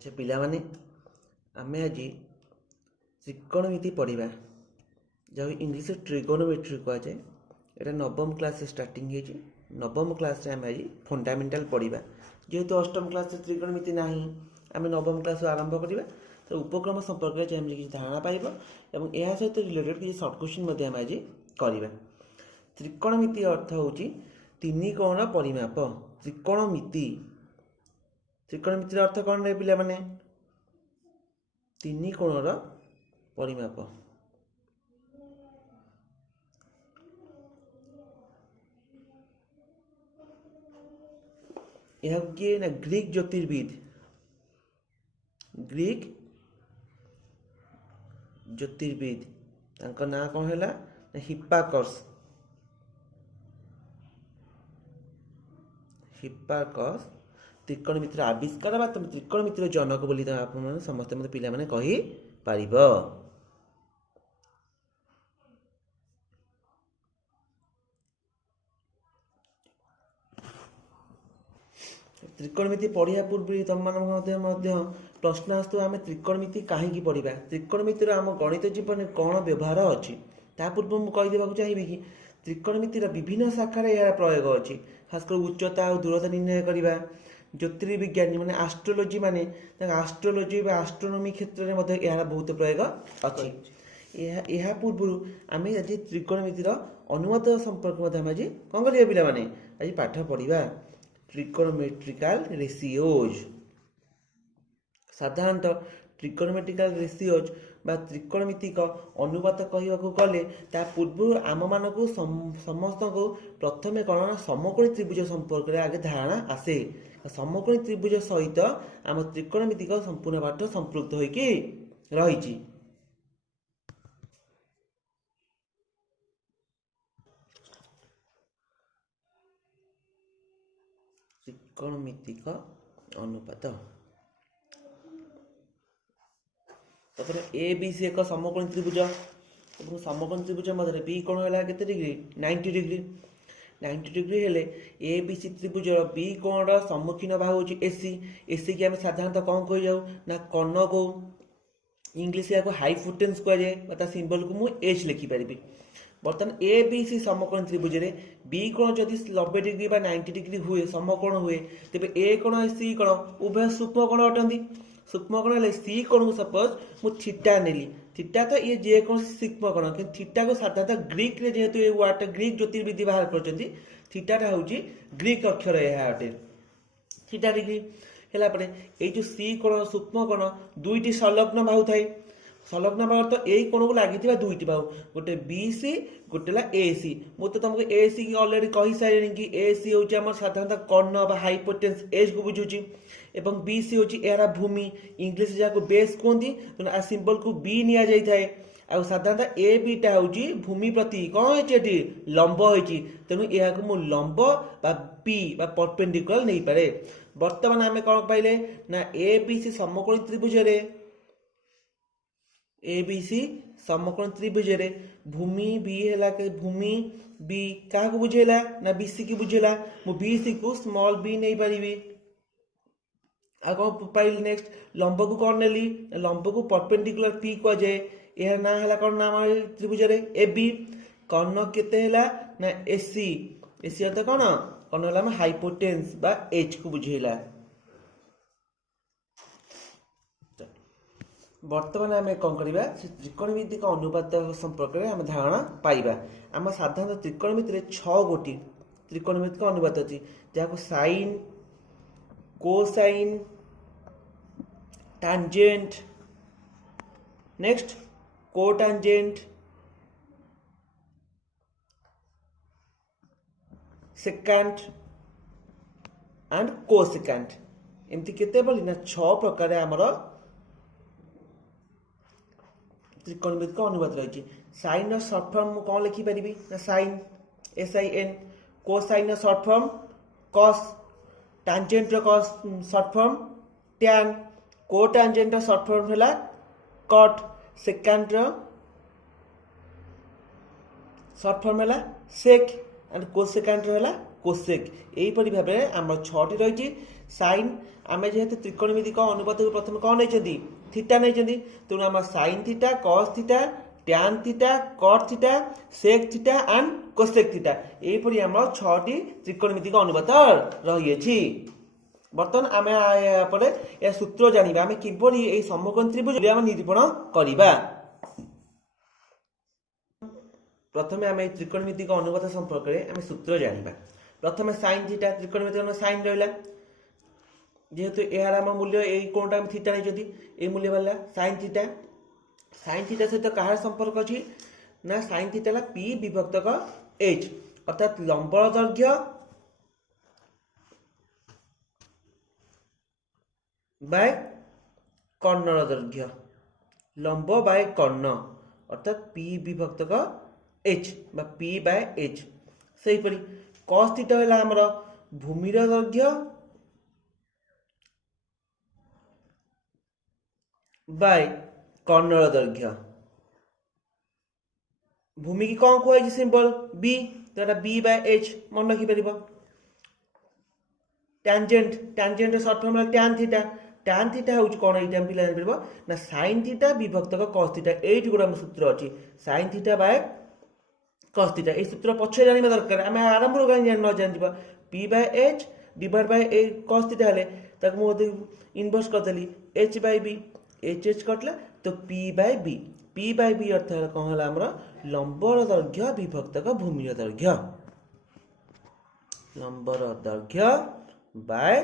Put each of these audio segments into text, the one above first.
अच्छा पिलामाने आमे आज त्रिकोणमिति पढ़ा जहाँ इंग्लीश ट्रिगोनोमेट्री कहुए यहाँ नवम क्लास स्टार्टिंग हो नवम क्लास आम आज फंडामेंटाल पढ़ा जेहेतु अष्टम क्लास त्रिकोणमिति ना आम नवम क्लास आरंभ करवा तो उपक्रम संपर्क में किसी धारणा पाइब और यह सहित रिलेटेड किसी सर्ट क्वेश्चन आम आज करवा। त्रिकोणमिति अर्थ हूँ तीन कोण परिमाप। त्रिकोणमिति त्रिकोणमितिर अर्थ कौन रहे पिला माने तीन कोणर परिमाप। यह किए ना ग्रीक ज्योतिर्विद तांका ना कौन है ना हिप्पार्कस त्रिकोणमितिर आविष्कार बा तुम त्रिकोणमितिर जनक बोली आप समस्त मत पिला माने कहि पारिब। त्रिकोणमिति पढ़िया पूर्व तुम प्रश्न आसतु आम त्रिकोणमिति कहीं पढ़ा त्रिकोणमितिर आम गणित जीवन कौन व्यवहार अच्छी ता पूर्व मुझे कहीदेक चाहिए कि त्रिकोणमितिर विभिन्न शाखार यार प्रयोग अच्छी खासकर उच्चता और दूरता निर्णय करवा ज्योतिर्विज्ञानी माने एस्ट्रोलॉजी माने एस्ट्रोलॉजी व एस्ट्रोनॉमी क्षेत्र में यार बहुत प्रयोग अच्छी। यह पूर्व आम आज त्रिकोणमितिर अनुपात संपर्क आज कौन करिया पिला माने आज पाठ पढ़ा ट्रिकोनोमेट्रिकल रेशियोज। साधारणतः ट्रिकोनोमेट्रिकल रेशियोज बा त्रिकोणमितिक अनुपात कहवाक गले ता पूर्व आम मान समस्त को प्रथम कौन समकोणी त्रिभुज संपर्क में आगे धारणा आसे। समकोणी त्रिभुज सहित आम त्रिकोणमितिक संपूर्ण पाठ संपृक्त होइकी रही। त्रिकोणमितिक अनुपात ए बी सी एक समकोणी त्रिभुज समकोणी त्रिभुज मध्य बी कोण है केते डिग्री 90 डिग्री 90 डिग्री हेले ए बी सी त्रिभुज बी कोण सम्मुखीन बाहु हूँ एसी एसी की आम साधारणतः कौन कही जाऊ ना कर्ण को इंग्लीश या हाइपोटेन्स कहुए सिंबल को मुझे एच लिखिपारि। बर्तमान ए बी सी समकोण त्रिभुज रे बी कोण जदि 90 डिग्री बा 90 डिग्री हुए समकोण हुए तेबे ए कोण सी कोण उभय सूक्ष्म कोण अटंती। सूक्ष्म कोण हेले सी कोण को सपोज मु थीटा नेली थीटा तो ये जे कोण सूक्ष्म कोण कि थीटा को साधारणतः ग्रीक रे जेहेतु ये वर्ड ग्रीक ज्योतिर्विद बाहर करछंती थीटाटा होउची ग्रीक अक्षर यह अटे थीटा डिग्री हेला परे ए जो सी कोण सूक्ष्म कोण दुईटी संलग्न बाहु थाए संलग्न बाहु तो यही कोण को लगी दुईटी बाहु गोटे बी सी गोटे ए सी मुझे तो तुमको ए सी की अलरेडी कही सारे कि ए सी हूँ आम साधारणतः कर्ण बा हाइपोटेन्स एज को बुझुची एवं बी सी हूँ यार भूमि इंग्लीश जहाँ बेस कहती आ सिंबल को बी नि जाए आ साधारणतः ए बीटा हूँ भूमि प्रति कौन होती लंब होती तेणु यह मुझे लंब बा पी बा परपेंडिकुलर नहीं पारे। बर्तमान आम कौन पाइले ना ए बी सी समकोणी त्रिभुज ए बी सी समकोण त्रिभुज भूमि बी है भूमि बी क्या बुझेला ना बी सी की बुझेला मु बी सी को स्मॉल बी नहीं पारि आ कौन पाइल नेक्स्ट लंब को कौन नेली लंब को परपेंडिकुलर पी कहुए यार ना है कौन नाम त्रिभुज ए बी कर्ण केते ना एसी एसी अर्थ कौन कर्ण है हाइपोटेन्स बा एच को बुझेला। बर्तमान आम कौन करवा त्रिकोणमितिक अनुपात संपर्क में आम धारणा पाइबा। आम साधारणतः त्रिकोणमिति 6 गोटी त्रिकोणमितिक अनुपात अच्छी जहाँ sine cosine tangent next cotangent secant and cosecant एमती केते बोली ना 6 प्रकार आमर त्रिकोणमितिक अनुपात रही। साइन सर्ट फॉर्म कौन लिखिपारि ना sine SIN cosine short form cos tangent short form tan cotangent short form है कट सेकेंड सर्ट फॉर्म है सेक एंड कोसेकेंड है कोसेक यहीपरि भाव में आम छटी रही साइन आम जेहेतु त्रिकोणमितिक अनुपात को प्रथम कौन नहीं थीटा नहीं तेणु आम sine theta cos theta tan theta cot theta sec theta and cosec theta यहीपरि आम छटी त्रिकोणमितिक अनुपात रही। बर्तमान आम या सूत्र जाना आम किभली यह समकोण त्रिभुज आम निरूपण करवा। प्रथम आम त्रिकोणमितिक अनुपात संपर्क में सूत्र जाना। प्रथम साइन थीटा त्रिकोणमितिक साइन रहा जेहेतु यार आम मूल्य यही कोणटा थीटा नहीं ये मूल्य बाहर साइन थीटा सहित कहार संपर्क अच्छी ना साइन थीटा पी विभक्तक एच अर्थात लंब दैर्घ्य बाय कर्णर दैर्घ्य लंब बाय कर्ण अर्थात पी विभक्तक एच बा पी बाय एच से कॉस थीटा है आमर भूमिर दैर्घ्य बाय कर्णर दैर्घ्य भूमि की कौन कहुए सिंबल बी तो बी बाय एच मन रखिपर tangent tangent short form tan theta हूँ कौन ये पिला जान ना साइन थीटा विभक्तक कॉस थीटा ये गोटे सूत्र अच्छी sine theta by cos theta ये सूत्र पछे जाना दरकार आम आरंभ न जान P by H divide by A cos theta हेले मुझे इनवर्स करदेली H by B H H कटला तो पी बाय बी अर्थ कौन है आमर लंबर दैर्घ्य विभक्तक भूमिर दैर्घ्य लंबर दैर्घ्य बाय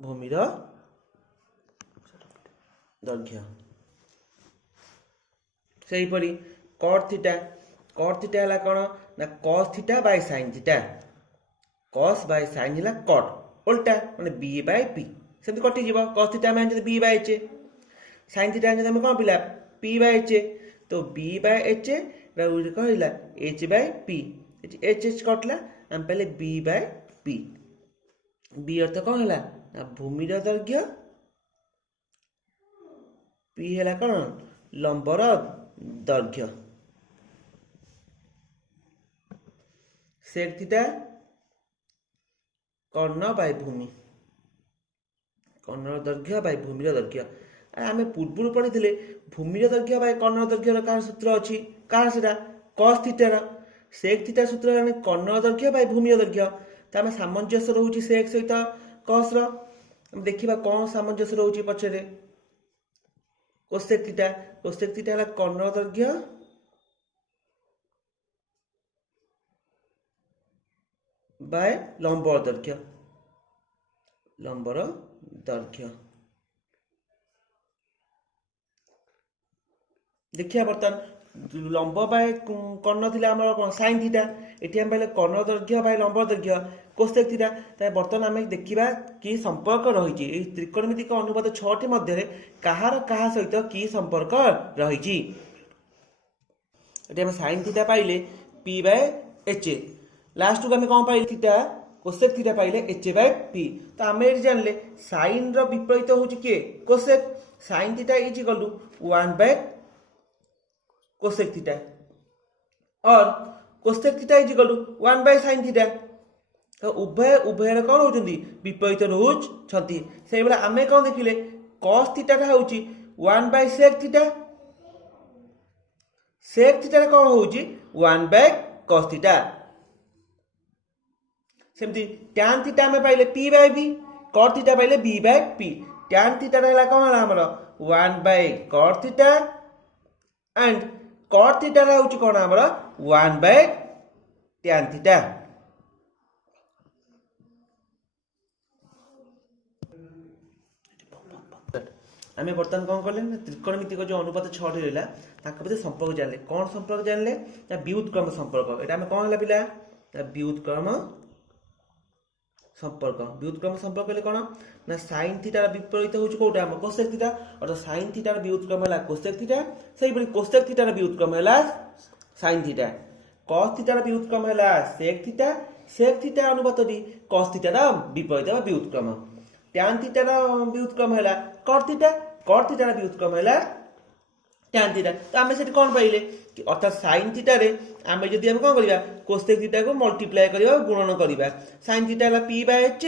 भूमिर दैर्घ्य से कट थीटा है कौन ना cos theta by sine theta cos by sine है कट उल्टा माने बी बाय पी सेमती कटिज कॉस थीटा में B by H sine theta आम कौन पिला पी बाय एच तो बी बाय एच कहला H by P H H कटला आम पाइले बी बाय पी बी अर्थ कौन है भूमिर दैर्घ्य पी है कौन लंबर दैर्घ्य सेक थीटा कर्ण बाय भूमि कर्णर दैर्घ्य बाय भूमिर दैर्घ्य आम पूर्व पढ़ी भूमिर दैर्घ्य बाय कर्णर दैर्घ्य कार सूत्र अच्छी कार से कॉस थीटार सेक थीटा सूत्र कर्णर दैर्घ्य बाय भूमिर दैर्घ्य तो आम सामंजस्य रोचे सेक सहित कॉस देखा कौन सामंजस्य रोचे पछरे कोसेक थीटा है कर्णर दैर्घ्य बाय लंबर दैर्घ्य देखिए बर्तमान लंब बाय कर्ण थी आम कौन साइन थीटा ये आम पाइले कर्ण दैर्घ्य बाय लंब दैर्घ्य कोसेक थीटा बर्तमान आम देखा कि संपर्क रही त्रिकोणमितिक अनुपात 6टी मध्य कहार कहा सहित कि संपर्क रही साइन थीटा पाइले पी बाय एच लास्ट को आम कौन पाइले थीटा कोसेक थीटा पाइले एच बाय पी तो आम ये जानले साइन विपरीत हूँ किए cosec sine theta is equal to 1 by cosec theta और cosec theta is equal to 1 by sine theta तो उभय कौन होती विपरीत रोचती से आम कौन देखिले कॉस थीटा हूँ 1 बाय सेक थीटा कौन हूँ 1 बाय कॉस थीटा सेमती टैन थीटा आम पाइले P by B cot theta पाइले B by P tan theta है कौन है आमर 1 by cot theta and cot theta हूँ कौन आमर 1 बाय टैन थीटा आम बर्तमान कौन कले त्रिकोणमितिक जो अनुपात 6टी रहा मध्य संपर्क जानले कौन संपर्क जानले व्युत्क्रम संपर्क ये कौन है पिला व्युत्क्रम संपर्क कौन ना साइन थीटार विपरीत हूँ कौटा कोसेक थीटा और साइन थीटार व्युत्क्रम है कोसेक थीटा से कोसेक थीटार व्युत्क्रम है साइन थीटा कॉस थीटार व्युत्क्रम है सेक थीटा अनुपात कॉस थीटार विपरीत व्युत्क्रम टैन थीटार व्युत्क्रम है कट थीटार व्युत्क्रम है tan थीटा तो आम से कौन पाइले अर्थात sin थीटा रे आम जदि आम कौन करवा cosec थीटा को मल्टीप्लाई करवा गुणन करवा sin थीटा है p by h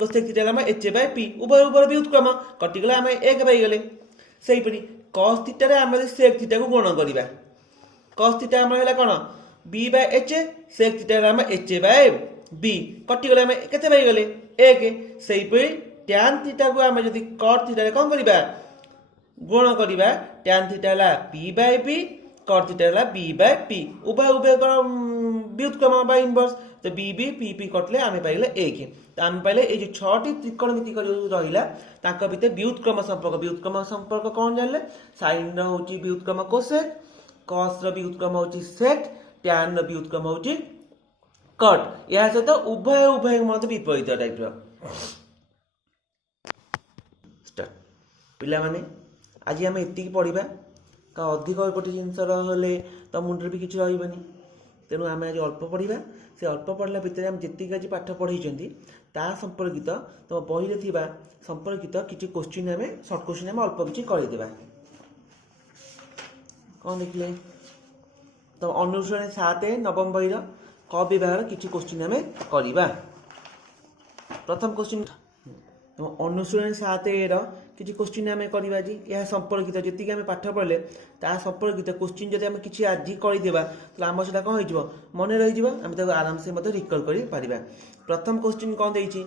cosec theta है h बाय p उभय उभय व्युत्क्रम कटिगला आम 1 पाइगले सेहीपरि cos थीटा रे आम sec थीटा को गुणन करवा cos थीटा आम है कौन b by h sec theta है आम h बाय b कटिगला आम केते पाइगले 1 सेहीपरि tan थीटा को आम जदि cot थीटा रे कौन करवा गुण करवा tan थीटा है p by b cot theta है b बाय p उभय उभय व्युत्क्रम बाय इनवर्स तो b b p p कटले आम पाइले 1 तो आम पाइले ए जो 6टी त्रिकोणमितिक रहिला ताका भितर व्युत्क्रम संपर्क कौन जानले sin रो होची व्युत्क्रम cosec cos रो व्युत्क्रम होची sec tan रो व्युत्क्रम होची cot या सहित उभय उभय मत विपरीत टाइप रो स्टार्ट पिला माने आज आम एतिक पढ़ा का अधिक गोटे जिनस रही तो मुंडे भी किसी रही तेणु आम आज अल्प पढ़ा से अल्प पढ़ला भितर आम जी आज पाठ पढ़ी ता संपर्कित तुम बही में संपर्कित किसी क्वेश्चन आम सर्ट क्वेश्चन आम अल्प किसी करदेवा कौन देखिले तो अनुसरण 7 नवम बही क विभाग किसी क्वेश्चन आम करवा प्रथम क्वेश्चन अनुसरण 7 किसी क्वेश्चन आम करवा जी यह संपर्कित जी आम पाठ पढ़ले ता संपर्कित क्वेश्चन जब आम किसी आज करदेवा तो आम से कौन हो मन रही आम आराम से रिकल कर प्रथम क्वेश्चन कौन देती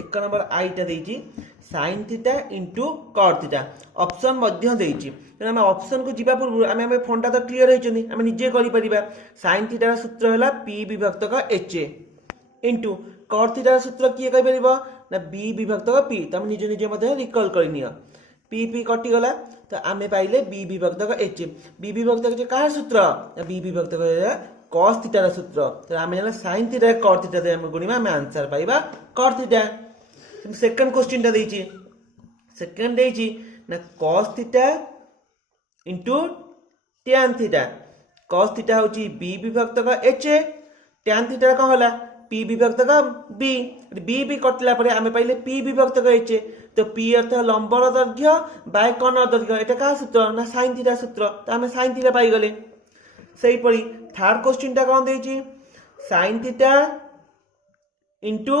1 नंबर आईटा देती sin theta into cot theta option Tenali option को जीवा पूर्व आम फंडा तो क्लीयर होती आम निजे कर sin थीटार सूत्र है p विभक्त h इंटू cot थीटार सूत्र किए कहीपर ना b विभक्त p तो आम निजे निजे रिकल कर p p कटिगला तो आम पाइले b विभक्त h b विभक्त h कह सूत्र b विभक्त cos थीटार सूत्र तो आम जाना sin थीटा cot थीटा आम गुणिबा आम आंसर पाइबा cot थीटा सेकंड क्वेश्चन देती सेकंड देती ना cos theta into tan theta cos theta होची b विभक्त h tan थीटा कौन है p विभक्त b b कटला पर आम पाइले p विभक्त h तो p अर्थ लंबर दैर्घ्य बाय कर्णर दैर्घ्य एटा का सूत्र ना sin थीटा सूत्र तो आम sin थीटा पाइगले सेहीपरि थर्ड क्वेश्चन टा कौन देची sin theta into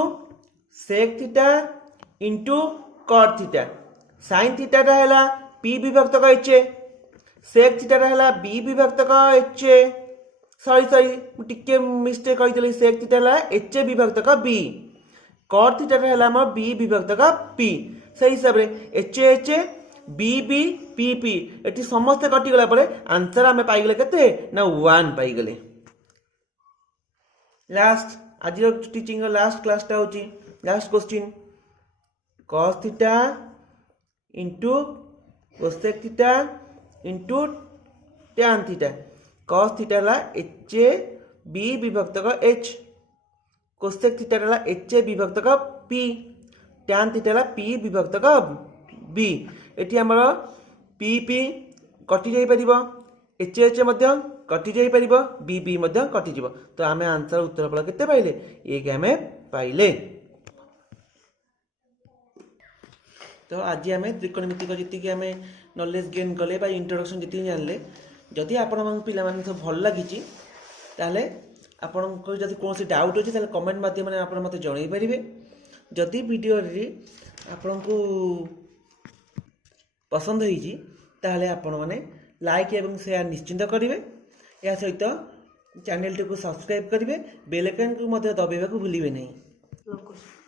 sec theta into cot theta sin theta टा है p विभक्त h sec थीटा टा है b विभक्त h सॉरी टिके मिस्टेक कही sec थीटा है h विभक्त b cot थीटा टा है b विभक्त p से हिसाब से h h b b p p एटी समस्त कटिगला पर आंसर आम पाइगले केते ना 1 पाइगले लास्ट आज टीचिंग लास्ट क्लास टा होची last question cos theta into cosec theta into tan theta cos theta ला h b विभक्त h cosec थीटा ला h विभक्त p tan थीटा ला p विभक्त b एटी हमर p p कटि जाई परिबो h h मध्य कटि जाई परिबो b b मध्य कटि जिवो तो आमे आंसर उत्तर फल केते पाइले एक आमे पाइले तो आज आम त्रिकोणमितिक जी आम नॉलेज गेन कले इंट्रोडक्शन जी जानले जदि आपण पे सब भल लगी ताले आपण कौन डाउट अच्छे कमेंट माध्यम आप मत जन पारे जदि वीडियो आपण को पसंद होते आपण मैंने लाइक एवं शेयर निश्चिंत करेंगे या सहित चैनल टी को सब्सक्राइब करेंगे बेल आइकन को दबाइबा को भूलिए नहीं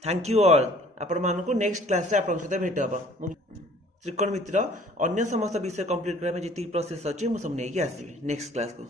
थैंक यू ऑल आपण मानक नेक्स्ट क्लास रे आपण सहित भेट हम त्रिकोणमितिर अन्य समस्त विषय कंप्लीट करने जी प्रोसेस अच्छी मुझे सब नहीं आसबि नेक्स्ट क्लास को।